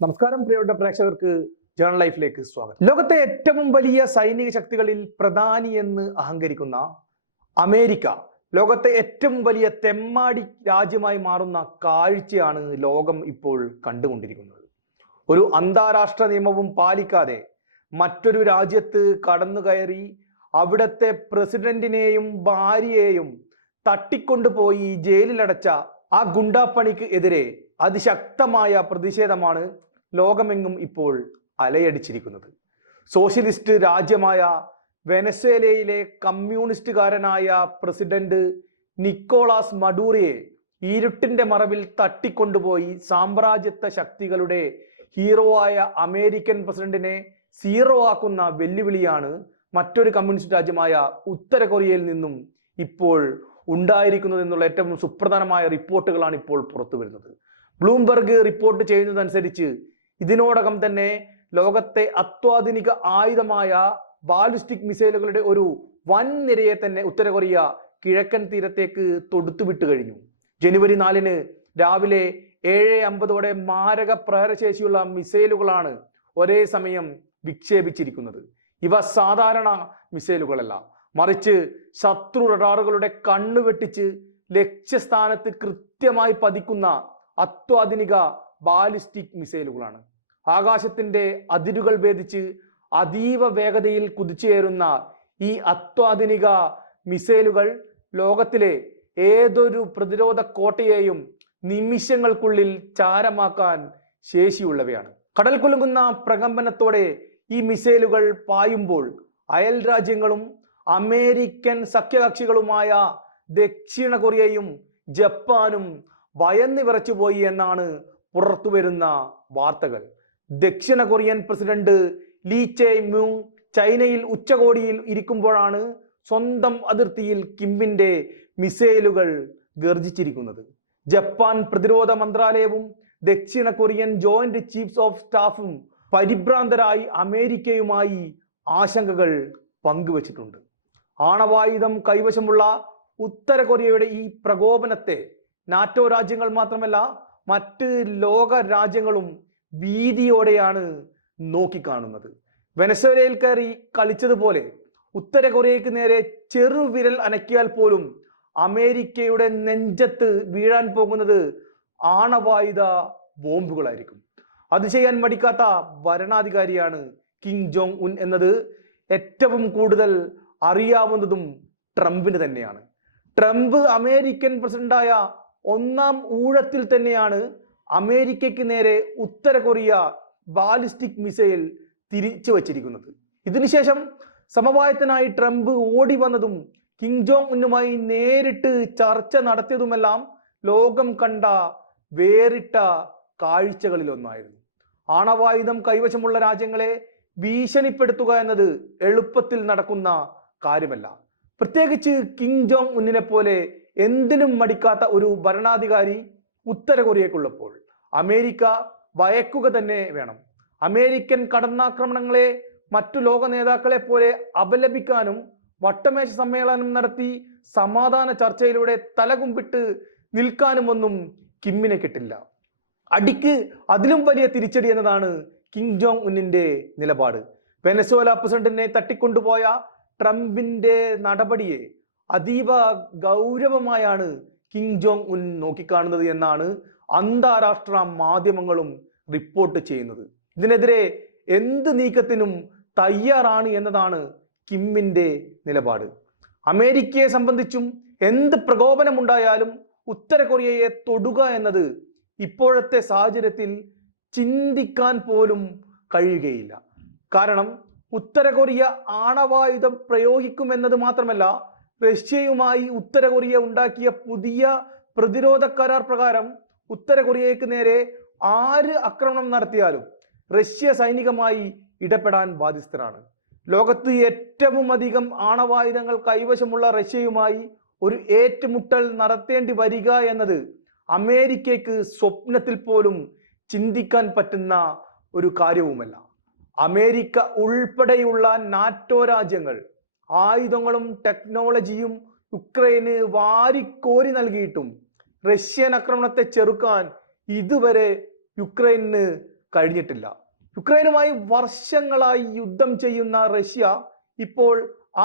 നമസ്കാരം പ്രിയപ്പെട്ട പ്രേക്ഷകർക്ക് ജേണൽ ലൈഫിലേക്ക് സ്വാഗതം. ലോകത്തെ ഏറ്റവും വലിയ സൈനിക ശക്തികളിൽ പ്രധാനി എന്ന് അഹങ്കരിക്കുന്ന അമേരിക്ക ലോകത്തെ ഏറ്റവും വലിയ തെമ്മാടി രാജ്യമായി മാറുന്ന കാഴ്ചയാണ് ലോകം ഇപ്പോൾ കണ്ടുകൊണ്ടിരിക്കുന്നത്. ഒരു അന്താരാഷ്ട്ര നിയമവും പാലിക്കാതെ മറ്റൊരു രാജ്യത്ത് കടന്നു കയറി അവിടുത്തെ പ്രസിഡന്റിനെയും ഭാര്യയെയും തട്ടിക്കൊണ്ടുപോയി ജയിലിലടച്ച ആ ഗുണ്ടാപ്പണിക്ക് എതിരെ അതിശക്തമായ പ്രതിഷേധമാണ് ലോകമെങ്ങും ഇപ്പോൾ അലയടിച്ചിരിക്കുന്നത്. സോഷ്യലിസ്റ്റ് രാജ്യമായ വെനസ്വേലയിലെ കമ്മ്യൂണിസ്റ്റുകാരനായ പ്രസിഡന്റ് നിക്കോളാസ് മഡൂറിയെ ഇരുട്ടിന്റെ മറവിൽ തട്ടിക്കൊണ്ടുപോയി സാമ്രാജ്യത്വ ശക്തികളുടെ ഹീറോ ആയ അമേരിക്കൻ പ്രസിഡന്റിനെ സീറോ ആക്കുന്ന വെല്ലുവിളിയാണ് മറ്റൊരു കമ്മ്യൂണിസ്റ്റ് രാജ്യമായ ഉത്തര കൊറിയയിൽ നിന്നും ഇപ്പോൾ ഉണ്ടായിരിക്കുന്നത് എന്നുള്ള ഏറ്റവും സുപ്രധാനമായ റിപ്പോർട്ടുകളാണ് ഇപ്പോൾ പുറത്തു വരുന്നത് ബ്ലൂംബർഗ് റിപ്പോർട്ട് ചെയ്യുന്നതനുസരിച്ച് ഇതിനോടകം തന്നെ ലോകത്തെ അത്യാധുനിക ആയുധമായ ബാലിസ്റ്റിക് മിസൈലുകളുടെ ഒരു വൻ നിരയെ തന്നെ ഉത്തര കൊറിയ കിഴക്കൻ തീരത്തേക്ക് തൊടുത്തുവിട്ട് കഴിഞ്ഞു. ജനുവരി നാലിന് രാവിലെ ഏഴ് അമ്പതോടെ മാരക പ്രഹരശേഷിയുള്ള മിസൈലുകളാണ് ഒരേ സമയം വിക്ഷേപിച്ചിരിക്കുന്നത്. ഇവ സാധാരണ മിസൈലുകളല്ല. മറിച്ച് ശത്രു റഡാറുകളുടെ കണ്ണു വെട്ടിച്ച് ലക്ഷ്യസ്ഥാനത്ത് കൃത്യമായി പതിക്കുന്ന അത്യാധുനിക ബാലിസ്റ്റിക് മിസൈലുകളാണ്. ആകാശത്തിന്റെ അതിരുകൾ ഭേദിച്ച് അതീവ വേഗതയിൽ കുതിച്ചുയരുന്ന ഈ അത്യാധുനിക മിസൈലുകൾ ലോകത്തിലെ ഏതൊരു പ്രതിരോധ കോട്ടയെയും നിമിഷങ്ങൾക്കുള്ളിൽ ചാരമാക്കാൻ ശേഷിയുള്ളവയാണ്. കടൽ കുലുങ്ങുന്ന പ്രകമ്പനത്തോടെ ഈ മിസൈലുകൾ പായുമ്പോൾ അയൽ രാജ്യങ്ങളും അമേരിക്കൻ സഖ്യകക്ഷികളുമായ ദക്ഷിണ കൊറിയയും ജപ്പാനും ഭയന്ന് വിറച്ചുപോയി എന്നാണ് പുറത്തുവരുന്ന വാർത്തകൾ. ദക്ഷിണ Korean president Lee Jae Myung ചൈനയിൽ ഉച്ചകോടിയിൽ ഇരിക്കുമ്പോഴാണ് സ്വന്തം അതിർത്തിയിൽ കിമ്മിന്റെ മിസൈലുകൾ ഗർജിച്ചിരിക്കുന്നത്. ജപ്പാൻ പ്രതിരോധ മന്ത്രാലയവും ദക്ഷിണ കൊറിയൻ ജോയിന്റ് ചീഫ്സ് ഓഫ് സ്റ്റാഫും പരിഭ്രാന്തരായി അമേരിക്കയുമായി ആശങ്കകൾ പങ്കുവച്ചിട്ടുണ്ട്. ആണവായുധം കൈവശമുള്ള ഉത്തര കൊറിയയുടെ ഈ പ്രകോപനത്തെ നാറ്റോ രാജ്യങ്ങൾ മാത്രമല്ല മറ്റ് ലോക രാജ്യങ്ങളും ഭീതിയോടെയാണ് നോക്കിക്കാണുന്നത്. വെനസ്വേലയിൽ കയറി കളിച്ചതുപോലെ ഉത്തര കൊറിയയ്ക്ക് നേരെ ചെറുവിരൽ അനക്കിയാൽ പോലും അമേരിക്കയുടെ നെഞ്ചത്ത് വീഴാൻ പോകുന്നത് ആണവായുധ ബോംബുകളായിരിക്കും. അത് ചെയ്യാൻ മടിക്കാത്ത ഭരണാധികാരിയാണ് കിങ് ജോങ് ഉൻ എന്നത് ഏറ്റവും കൂടുതൽ അറിയാവുന്നതും ട്രംപിന് തന്നെയാണ്. ട്രംപ് അമേരിക്കൻ പ്രസിഡന്റായ ഒന്നാം ഊഴത്തിൽ തന്നെയാണ് അമേരിക്കയ്ക്ക് നേരെ ഉത്തര കൊറിയ ബാലിസ്റ്റിക് മിസൈൽ തിരിച്ചു വച്ചിരിക്കുന്നത്. ഇതിനുശേഷം സമവായത്തിനായി ട്രംപ് ഓടി വന്നതും കിങ് ജോങ് ഉന്നുമായി നേരിട്ട് ചർച്ച നടത്തിയതുമെല്ലാം ലോകം കണ്ട വേറിട്ട കാഴ്ചകളിലൊന്നായിരുന്നു. ആണവായുധം കൈവശമുള്ള രാജ്യങ്ങളെ ഭീഷണിപ്പെടുത്തുക എന്നത് എളുപ്പത്തിൽ നടക്കുന്ന കാര്യമല്ല. പ്രത്യേകിച്ച് കിങ് ജോങ് ഉന്നിനെ പോലെ എന്തിനും മടിക്കാത്ത ഒരു ഭരണാധികാരി ഉത്തര കൊറിയക്കുള്ളപ്പോൾ അമേരിക്ക ഭയക്കുക തന്നെ വേണം. അമേരിക്കൻ കടന്നാക്രമണങ്ങളെ മറ്റു ലോക നേതാക്കളെ പോലെ അപലപിക്കാനും വട്ടമേശ സമ്മേളനം നടത്തി സമാധാന ചർച്ചയിലൂടെ തലകുമ്പിട്ട് നിൽക്കാനുമൊന്നും കിമ്മിനെ കിട്ടില്ല. അടിക്ക് അതിലും വലിയ തിരിച്ചടി എന്നതാണ് കിങ് ജോങ് ഉന്നിന്റെ നിലപാട്. വെനസ്വേല പ്രസിഡന്റിനെ തട്ടിക്കൊണ്ടുപോയ ട്രംപിന്റെ നടപടിയെ അതീവ ഗൗരവമായാണ് കിങ് ജോങ് ഉൻ നോക്കിക്കാണുന്നത് എന്നാണ് അന്താരാഷ്ട്ര മാധ്യമങ്ങളും റിപ്പോർട്ട് ചെയ്യുന്നത്. ഇതിനെതിരെ എന്ത് നീക്കത്തിനും തയ്യാറാണ് എന്നതാണ് കിമ്മിന്റെ നിലപാട്. അമേരിക്കയെ സംബന്ധിച്ചും എന്ത് പ്രകോപനമുണ്ടായാലും ഉത്തര കൊറിയയെ തൊടുക എന്നത് ഇപ്പോഴത്തെ സാഹചര്യത്തിൽ ചിന്തിക്കാൻ പോലും കഴിയുകയില്ല. കാരണം ഉത്തര കൊറിയ ആണവായുധം പ്രയോഗിക്കുമെന്നത് മാത്രമല്ല റഷ്യയുമായി ഉത്തര കൊറിയ ഉണ്ടാക്കിയ പുതിയ പ്രതിരോധ കരാർ പ്രകാരം ഉത്തര കൊറിയയ്ക്ക് നേരെ ആര് ആക്രമണം നടത്തിയാലും റഷ്യ സൈനികമായി ഇടപെടാൻ ബാധ്യസ്ഥരാണ് ലോകത്ത് ഏറ്റവും അധികം ആണവായുധങ്ങൾ കൈവശമുള്ള റഷ്യയുമായി ഒരു ഏറ്റുമുട്ടൽ നടത്തേണ്ടി വരിക എന്നത് അമേരിക്കയ്ക്ക് സ്വപ്നത്തിൽ പോലും ചിന്തിക്കാൻ പറ്റുന്ന ഒരു കാര്യവുമല്ല. അമേരിക്ക ഉൾപ്പെടെയുള്ള നാറ്റോ രാജ്യങ്ങൾ ആയുധങ്ങളും ടെക്നോളജിയും യുക്രൈന് വാരിക്കോരി നൽകിയിട്ടും റഷ്യൻ ആക്രമണത്തെ ചെറുക്കാൻ ഇതുവരെ യുക്രൈന് കഴിഞ്ഞിട്ടില്ല. യുക്രൈനുമായി വർഷങ്ങളായി യുദ്ധം ചെയ്യുന്ന റഷ്യ ഇപ്പോൾ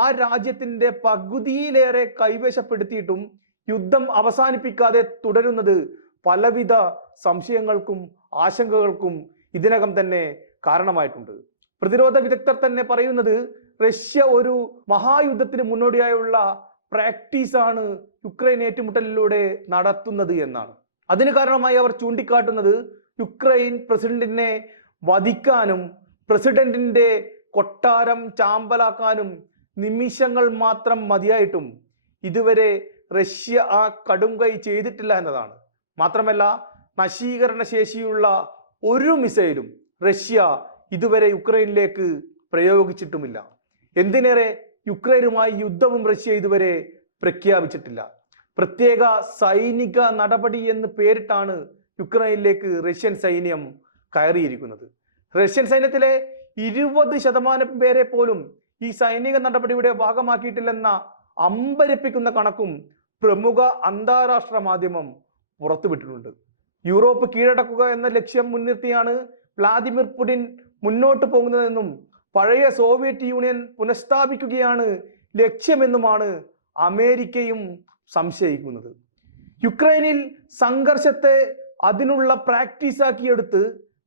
ആ രാജ്യത്തിന്റെ പകുതിയിലേറെ കൈവശപ്പെടുത്തിയിട്ടും യുദ്ധം അവസാനിപ്പിക്കാതെ തുടരുന്നത് പലവിധ സംശയങ്ങൾക്കും ആശങ്കകൾക്കും ഇതിനകം തന്നെ കാരണമായിട്ടുണ്ട്. പ്രതിരോധ വിദഗ്ധർ തന്നെ പറയുന്നത് റഷ്യ ഒരു മഹായുദ്ധത്തിന് മുന്നോടിയായുള്ള പ്രാക്ടീസാണ് യുക്രൈൻ ഏറ്റുമുട്ടലിലൂടെ നടത്തുന്നത് എന്നാണ്. അതിന് കാരണമായി അവർ ചൂണ്ടിക്കാട്ടുന്നത് യുക്രൈൻ പ്രസിഡന്റിനെ വധിക്കാനും പ്രസിഡന്റിന്റെ കൊട്ടാരം ചാമ്പലാക്കാനും നിമിഷങ്ങൾ മാത്രം മതിയായിട്ടും ഇതുവരെ റഷ്യ ആ കടുംകൈ ചെയ്തിട്ടില്ല എന്നതാണ്. മാത്രമല്ല നശീകരണ ശേഷിയുള്ള ഒരു മിസൈലും റഷ്യ ഇതുവരെ യുക്രൈനിലേക്ക് പ്രയോഗിച്ചിട്ടുമില്ല. എന്തിനേറെ യുക്രൈനുമായി യുദ്ധവും റഷ്യ ഇതുവരെ പ്രഖ്യാപിച്ചിട്ടില്ല. പ്രത്യേക സൈനിക നടപടി എന്ന് പേരിട്ടാണ് യുക്രൈനിലേക്ക് റഷ്യൻ സൈന്യം കയറിയിരിക്കുന്നത്. റഷ്യൻ സൈന്യത്തിലെ ഇരുപത് ശതമാനം പേരെ പോലും ഈ സൈനിക നടപടിയുടെ ഭാഗമാക്കിയിട്ടില്ലെന്ന അമ്പരപ്പിക്കുന്ന കണക്കും പ്രമുഖ അന്താരാഷ്ട്ര മാധ്യമം പുറത്തുവിട്ടിട്ടുണ്ട്. യൂറോപ്പ് കീഴടക്കുക എന്ന ലക്ഷ്യം മുൻനിർത്തിയാണ് വ്ളാദിമിർ പുടിൻ മുന്നോട്ട് പോകുന്നതെന്നും പഴയ സോവിയറ്റ് യൂണിയൻ പുനഃസ്ഥാപിക്കുകയാണ് ലക്ഷ്യമെന്നുമാണ് അമേരിക്കയും സംശയിക്കുന്നത്. യുക്രൈനിൽ സംഘർഷത്തെ അതിനുള്ള പ്രാക്ടീസ് ആക്കിയെടുത്ത്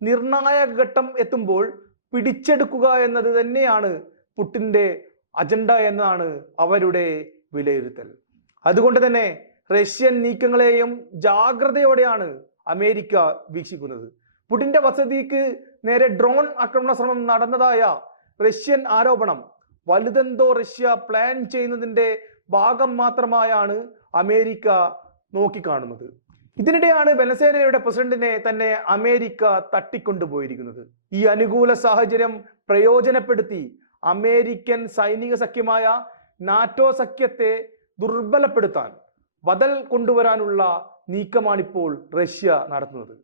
നിർണായക ഘട്ടം എത്തുമ്പോൾ പിടിച്ചെടുക്കുക എന്നത് തന്നെയാണ് പുട്ടിന്റെ അജണ്ട എന്നാണ് അവരുടെ വിലയിരുത്തൽ. അതുകൊണ്ട് തന്നെ റഷ്യൻ നീക്കങ്ങളെയും ജാഗ്രതയോടെയാണ് അമേരിക്ക വീക്ഷിക്കുന്നത്. പുടിന്റെ വസതിക്ക് നേരെ ഡ്രോൺ ആക്രമണ ശ്രമം നടന്നതായ റഷ്യൻ ആരോപണം. വലുതെന്തോ റഷ്യ പ്ലാൻ ചെയ്യുന്നതിന്റെ ഭാഗം മാത്രമായാണ് അമേരിക്ക നോക്കിക്കാണുന്നത്. ഇതിനിടെയാണ് വെനസേനയുടെ പ്രസിഡന്റിനെ തന്നെ അമേരിക്ക തട്ടിക്കൊണ്ടുപോയിരിക്കുന്നത്. ഈ അനുകൂല സാഹചര്യം പ്രയോജനപ്പെടുത്തി അമേരിക്കൻ സൈനിക സഖ്യമായ നാറ്റോ സഖ്യത്തെ ദുർബലപ്പെടുത്താൻ ബദൽ കൊണ്ടുവരാനുള്ള നീക്കമാണിപ്പോൾ റഷ്യ നടത്തുന്നത്.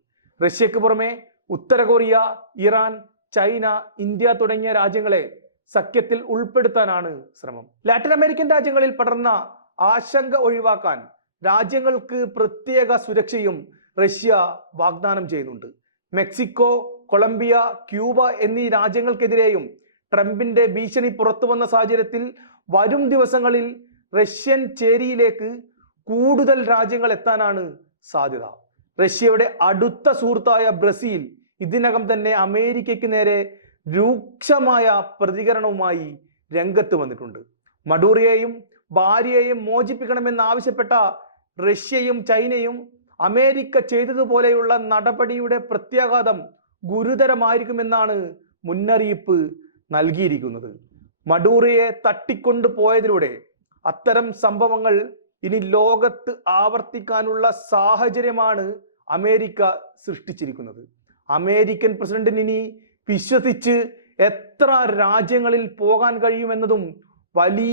റഷ്യക്ക് പുറമെ ഉത്തര കൊറിയ ഇറാൻ ചൈന ഇന്ത്യ തുടങ്ങിയ രാജ്യങ്ങളെ സഖ്യത്തിൽ ഉൾപ്പെടുത്താനാണ് ശ്രമം. ലാറ്റിൻ അമേരിക്കൻ രാജ്യങ്ങളിൽ പടർന്ന ആശങ്ക ഒഴിവാക്കാൻ രാജ്യങ്ങൾക്ക് പ്രത്യേക സുരക്ഷയും റഷ്യ വാഗ്ദാനം ചെയ്യുന്നുണ്ട്. മെക്സിക്കോ കൊളംബിയ ക്യൂബ എന്നീ രാജ്യങ്ങൾക്കെതിരെയും ട്രംപിന്റെ ഭീഷണി പുറത്തു വന്ന സാഹചര്യത്തിൽ വരും ദിവസങ്ങളിൽ റഷ്യൻ ചേരിയിലേക്ക് കൂടുതൽ രാജ്യങ്ങൾ എത്താനാണ് സാധ്യത. റഷ്യയുടെ അടുത്ത സുഹൃത്തായ ബ്രസീൽ ഇതിനകം തന്നെ അമേരിക്കയ്ക്ക് നേരെ രൂക്ഷമായ പ്രതികരണവുമായി രംഗത്ത് വന്നിട്ടുണ്ട്. മഡൂറിയെയും ഭാര്യയെയും മോചിപ്പിക്കണമെന്നാവശ്യപ്പെട്ട റഷ്യയും ചൈനയും അമേരിക്ക ചെയ്തതുപോലെയുള്ള നടപടിയുടെ പ്രത്യാഘാതം ഗുരുതരമായിരിക്കുമെന്നാണ് മുന്നറിയിപ്പ് നൽകിയിരിക്കുന്നത്. മഡൂറിയെ തട്ടിക്കൊണ്ടു പോയതിലൂടെ അത്തരം സംഭവങ്ങൾ ഇനി ലോകത്ത് ആവർത്തിക്കാനുള്ള സാഹചര്യമാണ് അമേരിക്ക സൃഷ്ടിച്ചിരിക്കുന്നത്. അമേരിക്കൻ പ്രസിഡന്റിന് ഇനി വിശ്വസിച്ച് എത്ര രാജ്യങ്ങളിൽ പോകാൻ കഴിയുമെന്നതും വലിയ